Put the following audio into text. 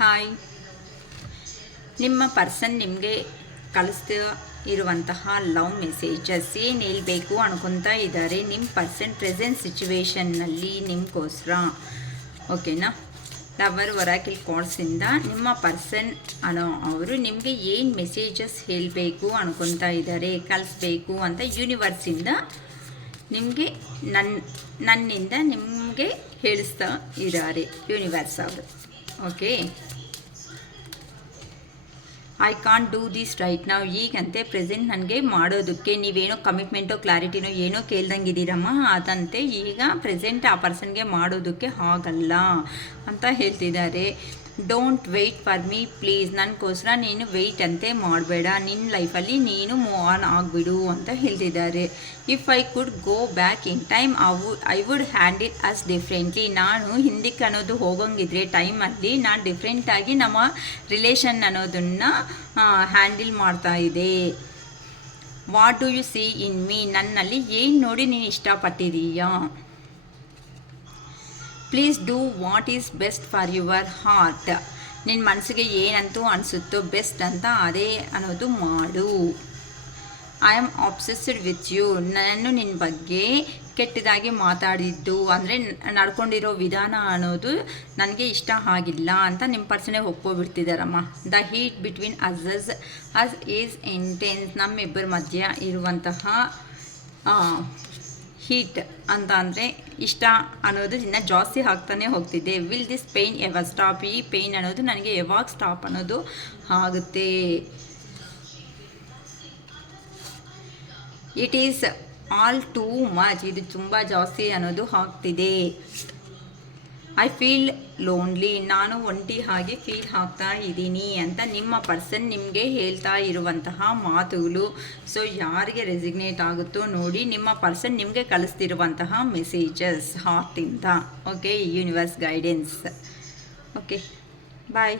Hi, ನಿಮ್ಮ person ನಿಮಗೆ ಕಳಿಸ್ತಾ ಇರುವಂತಹ ಲವ್ ಮೆಸೇಜಸ್ ಏನು ಹೇಳಬೇಕು ಅನ್ಕೊತಾ ಇದ್ದಾರೆ. ನಿಮ್ಮ ಪರ್ಸನ್ ಪ್ರೆಸೆಂಟ್ ಸಿಚುವೇಶನ್ನಲ್ಲಿ ನಿಮಗೋಸ್ಕರ ಓಕೆನಾ. ಲವರ್ ಒರಾಕಲ್ ಕಾರ್ಡ್ಸಿಂದ ನಿಮ್ಮ ಪರ್ಸನ್ ಅವರು ನಿಮಗೆ ಏನು ಮೆಸೇಜಸ್ ಹೇಳಬೇಕು ಅನ್ಕೊತಾ ಇದ್ದಾರೆ, ಕಳಿಸ್ಬೇಕು ಅಂತ ಯೂನಿವರ್ಸಿಂದ ನಿಮಗೆ ನನ್ನಿಂದ ನಿಮಗೆ ಹೇಳಿಸ್ತಾ ಇದ್ದಾರೆ ಯೂನಿವರ್ಸ್ ಅವರು. Okay, I can't do this right ನಾವು ಈಗಂತೆ ಪ್ರೆಸೆಂಟ್ ನನಗೆ ಮಾಡೋದಕ್ಕೆ ನೀವೇನೋ ಕಮಿಟ್ಮೆಂಟೋ ಕ್ಲಾರಿಟಿನೋ ಏನೋ ಕೇಳ್ದಂಗಿದ್ದೀರಮ್ಮ, ಅದಂತೆ ಈಗ ಪ್ರೆಸೆಂಟ್ ಆ ಪರ್ಸನ್ಗೆ ಮಾಡೋದಕ್ಕೆ ಆಗಲ್ಲ ಅಂತ ಹೇಳ್ತಿದ್ದಾರೆ. Don't wait for me please, ನನಗೋಸ್ಕರ ನೀನು ವೆಯ್ಟ್ ಅಂತೆ ಮಾಡಬೇಡ, ನಿನ್ನ ಲೈಫಲ್ಲಿ ನೀನು ಮೂವ್ ಆನ್ ಆಗಿಬಿಡು ಅಂತ ಹೇಳ್ತಿದ್ದಾರೆ. If I could go back in time I would handle us differently, ನಾನು ಹಿಂದಕ್ಕೆ ಅನ್ನೋದು ಹೋಗೋಂಗಿದ್ರೆ ಟೈಮಲ್ಲಿ ನಾನು ಡಿಫ್ರೆಂಟಾಗಿ ನಮ್ಮ ರಿಲೇಷನ್ ಅನ್ನೋದನ್ನು ಹ್ಯಾಂಡಲ್ ಮಾಡ್ತಾ ಇದೆ. What do you see in me, ನನ್ನಲ್ಲಿ ಏನು ನೋಡಿ ನೀನು ಇಷ್ಟಪಟ್ಟಿದೀಯಾ. Please do what is best for your heart, ನಿನ್ನ ಮನಸ್ಸಿಗೆ ಏನಂತೂ ಅನಿಸುತ್ತೋ ಬೆಸ್ಟ್ ಅಂತ ಅದೇ ಅನ್ನೋದು ಮಾಡು. I am obsessed with you, ನಾನು ನಿನ್ನ ಬಗ್ಗೆ ಕೆಟ್ಟದಾಗಿ ಮಾತಾಡಿದ್ದು ಅಂದರೆ ನಡ್ಕೊಂಡಿರೋ ವಿಧಾನ ಅನ್ನೋದು ನನಗೆ ಇಷ್ಟ ಆಗಿಲ್ಲ ಅಂತ ನಿಮ್ಮ ಪರ್ಸನೇ ಒಪ್ಕೊಬಿಡ್ತಿದ್ದಾರಮ್ಮ. The heat between us is intense, ನಮ್ಮಿಬ್ಬರ ಮಧ್ಯ ಇರುವಂತಹ ಹೀಟ್ ಅಂತ ಅಂದರೆ ಇಷ್ಟ ಅನ್ನೋದು ಇನ್ನೂ ಜಾಸ್ತಿ ಆಗ್ತಾನೆ ಹೋಗ್ತಿದೆ. Will this pain ever stop, ಈ ಪೇಯ್ನ್ ಅನ್ನೋದು ನನಗೆ ಯಾವಾಗ ಸ್ಟಾಪ್ ಅನ್ನೋದು ಆಗುತ್ತೆ. It is all too much, ಇದು ತುಂಬ ಜಾಸ್ತಿ ಅನ್ನೋದು ಆಗ್ತಿದೆ. ಐ ಫೀಲ್ ಲೋನ್ಲಿ, ನಾನು ಒಂಟಿ ಹಾಗೆ ಫೀಲ್ ಆಗ್ತಾ ಇದ್ದೀನಿ ಅಂತ ನಿಮ್ಮ ಪರ್ಸನ್ ನಿಮಗೆ ಹೇಳ್ತಾ ಇರುವಂತಹ ಮಾತುಗಳು. ಸೊ ಯಾರಿಗೆ ರೆಸಿಗ್ನೇಟ್ ಆಗುತ್ತೋ ನೋಡಿ, ನಿಮ್ಮ ಪರ್ಸನ್ ನಿಮಗೆ ಕಳಿಸ್ತಿರುವಂತಹ ಮೆಸೇಜಸ್ ಹಾರ್ಟಿಂದ. Okay, universe guidance. ಓಕೆ, ಬಾಯ್.